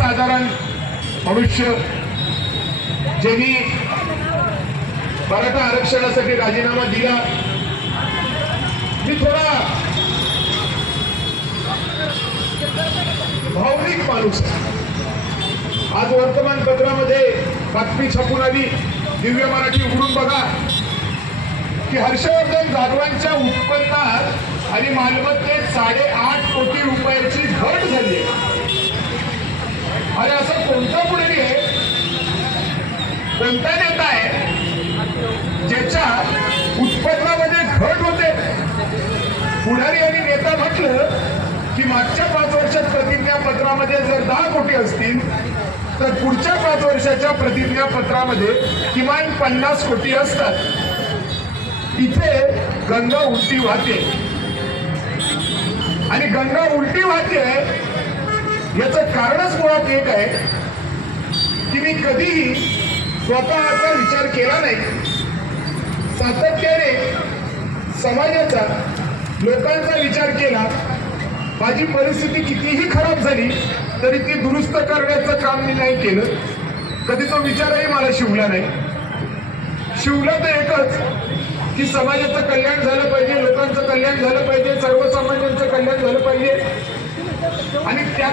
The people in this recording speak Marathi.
सर्वसाधारण मनुष्य ज्यांनी मराठा आरक्षणासाठी राजीनामा दिला. मी थोडा भावनिक माणूस आज वर्तमानपत्रामध्ये बातमी छापून आली दिव्य मराठी उघडून बघा की हर्षवर्धन जाधवांच्या उत्पन्नात आणि मालमत्तेत साडेआठ कोटी रुपयाची घट झाली कोणता नेता आहे ज्याच्या उत्पन्नामध्ये घट होते. पुढारी आणि नेता म्हटलं की मागच्या पाच वर्षात प्रतिज्ञापत्रामध्ये जर दहा कोटी असतील तर पुढच्या पाच वर्षाच्या प्रतिज्ञापत्रामध्ये किमान पन्नास कोटी असतात. इथे गंगा उलटी वाहते. आणि गंगा उलटी वाहते याचं कारणच मुळात एक आहे की मी कधीही स्वतःचा विचार केला नाही. सातत्याने समाजाचा लोकांचा विचार केला. माझी परिस्थिती कितीही खराब झाली तरी ती दुरुस्त करण्याचं काम मी नाही केलं. कधी तो विचारही मला शिवला नाही. शिवलं तर एकच की समाजाचं कल्याण झालं पाहिजे लोकांचं कल्याण झालं पाहिजे सर्वसामान्य